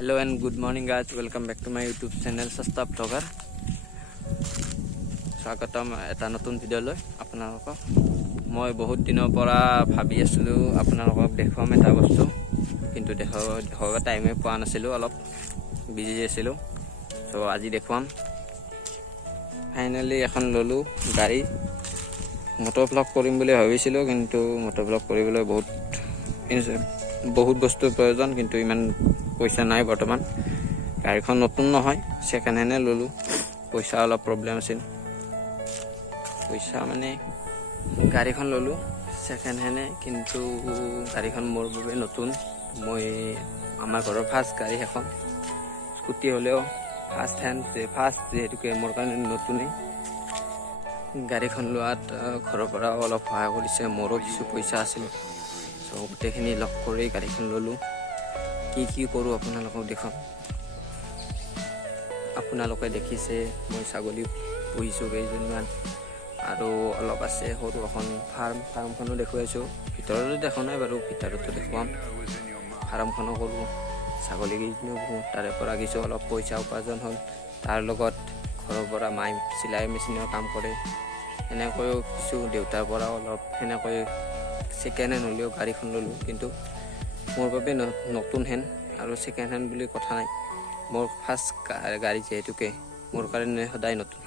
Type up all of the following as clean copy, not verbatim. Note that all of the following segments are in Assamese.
Hello and good morning guys, welcome back to my YouTube channel Sasta Vlogger. স্বাগতম এটা নতুন ভিডিঅ'লৈ আপোনালোকক। মই বহুত দিনৰ পৰা ভাবি আছিলোঁ আপোনালোকক দেখুৱাম এটা বস্তু, কিন্তু দেখুৱাব টাইমে পোৱা নাছিলোঁ, অলপ বিজি আছিলোঁ। সো আজি দেখুৱাম। ফাইনেলি এখন ল'লোঁ গাড়ী। মটৰ ব্লগ কৰিম বুলি ভাবিছিলোঁ, কিন্তু মটৰ ব্লগ কৰিবলৈ বহুত বস্তুৰ প্ৰয়োজন, কিন্তু ইমান পইচা নাই বৰ্তমান। গাড়ীখন নতুন নহয়, ছেকেণ্ড হেণ্ডে ল'লোঁ। পইচা অলপ প্ৰব্লেম আছিল। পইচা মানে গাড়ীখন ল'লোঁ ছেকেণ্ড হেণ্ডে, কিন্তু গাড়ীখন মোৰ বাবে নতুন। আমাৰ ঘৰৰ ফাৰ্ষ্ট গাড়ী এখন, স্কুটি হ'লেও ফাৰ্ষ্ট যিহেতুকে মোৰ কাৰণে নতুনেই। গাড়ীখন লোৱাত ঘৰৰ পৰা অলপ সহায় কৰিছে, মোৰো কিছু পইচা আছিল। চ' গোটেইখিনি লগ কৰি গাড়ীখন ল'লোঁ। কি কৰোঁ আপোনালোকক দেখাম। আপোনালোকে দেখিছে মই ছাগলী পুহিছোঁ কেইজনমান, আৰু অলপ আছে সৰু এখন ফাৰ্মখনো দেখুৱাইছোঁ। ভিতৰতো দেখা নাই বাৰু, ভিতৰতো দেখুৱাম। ফাৰ্মখনো কৰোঁ, ছাগলী কেইজনীও পুহোঁ। তাৰে পৰা কিছু অলপ পইচা উপাৰ্জন হ'ল। তাৰ লগত ঘৰৰ পৰা মায়ে চিলাই মেচিনৰ কাম কৰে। সেনেকৈও কিছু দেউতাৰ পৰা অলপ সেনেকৈ ছেকেণ্ড হেণ্ড হ'লেও গাড়ীখন ল'লোঁ, কিন্তু মোৰ বাবে নতুন হেণ্ড। আৰু ছেকেণ্ড হেণ্ড বুলি কথা নাই, মোৰ ফাৰ্ষ্ট গাড়ী যিহেতুকে মোৰ কাৰণে সদায় নতুন।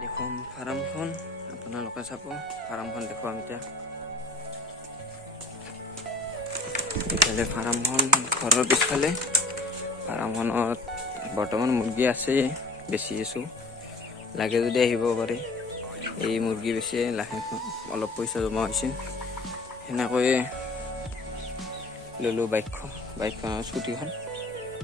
দেখুৱাম ফাৰ্মখন, আপোনালোকে চাব। ফাৰ্মখন দেখুৱাম এতিয়া। ইফালে ফাৰ্মখন ঘৰৰ পিছফালে। ফাৰ্মখনত বৰ্তমান মুৰ্গী আছে, বেচি আছোঁ। লাগে যদি আহিব পাৰে। এই মুৰ্গী বেচি লাহে অলপ পইচা জমা হৈছিল, সেনেকৈয়ে ল'লোঁ বাইকখন স্কুটিখন।